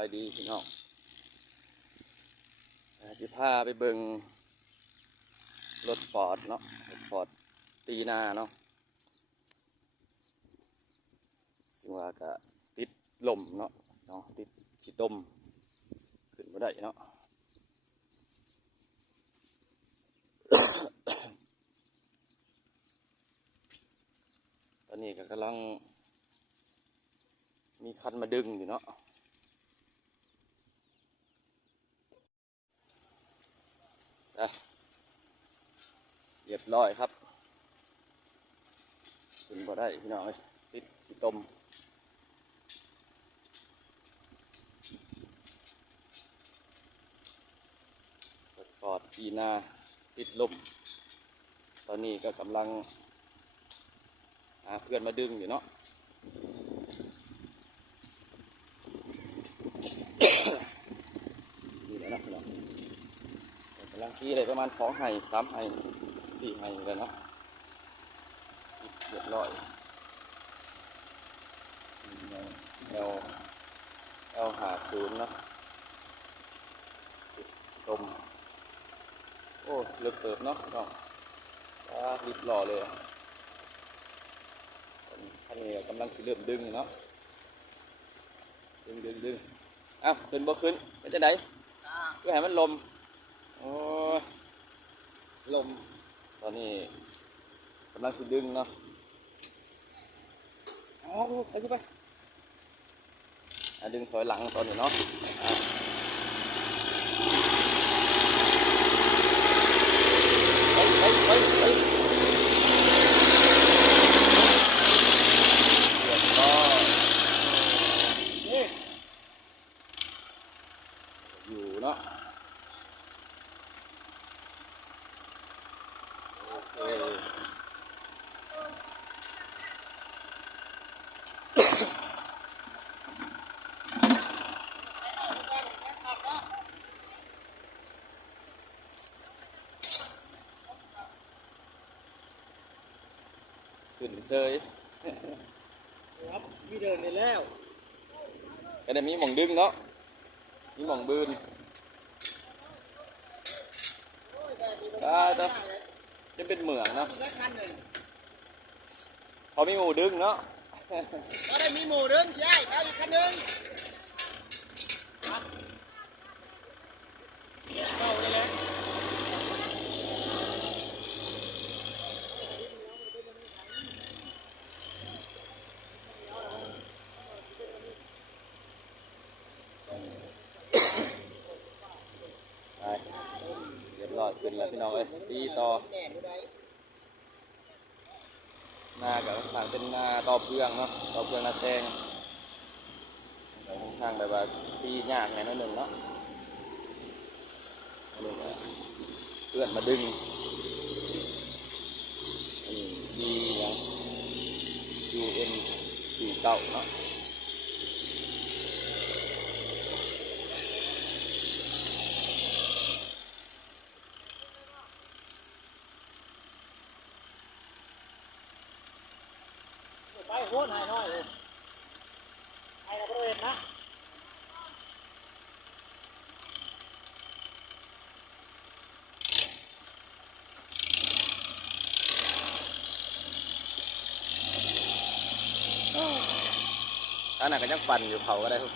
บายดีพี่น้องสิพาไปเบิ่งรถฟอร์ดเนาะรถฟอร์ดตีนาเนาะซึ่งว่าก็ติดลมเนาะติดขี้ต้มขึ้นมาได้เนาะ ตอนนี้ก็กำลังมีคันมาดึงอยู่เนาะเรียบร้อยครับขึ้นมาได้พี่น้องเลยติดขี้ต้มรถฟอร์ดตีนาติดลมตอนนี้ก็กำลังหาเพื่อนมาดึงอยู่เนาะ นี่แหละนะพี่น้องกำลังขี่เลยประมาณ2 ไห่3 ไห่4 ไห่เลยเนาะเรียบร้อยL50เนาะต้มโอ้เลือกเติบเนาะน้องรีบรอเลยท่านนี้กำลังเริ่มดึงเนาะดึงอ้าวขึ้นบ่ขึ้นเป็นจะไหนเพื่อให้มันลมโอ้ลมตอนนี้กำลังดึงเนาะไปที่ไปดึงถอยหลังตอนนี้เนาะไปอยู่เนาะโอเคขึ้นเซยครับมีเดินได้แล้วก็ได้มีหม่องดึงเนาะมีหม่องบืนจะเป็นเหมืองเนาะพอมีหมูดึงเนาะก็ได้มีหมูดึงใช่เอาอีกคันนึงเข้าได้เลยเรียบร้อยขึ้นแล้วพี่น้องเอ้ยตีต่อหน้ากับทางเป็นหน้าต่อเพื่องเนาะต่อเพื่องหน้าแซงทางแบบว่าตียากไงนั่นหนึ่งเนาะเพื่อนมาดึงดีอย่างUN49เนาะไปโค้นหายน้อยเลยไอ้เราก็เห็นนะอันนั้นก็ยังปั่นอยู่เขาก็ได้ทุก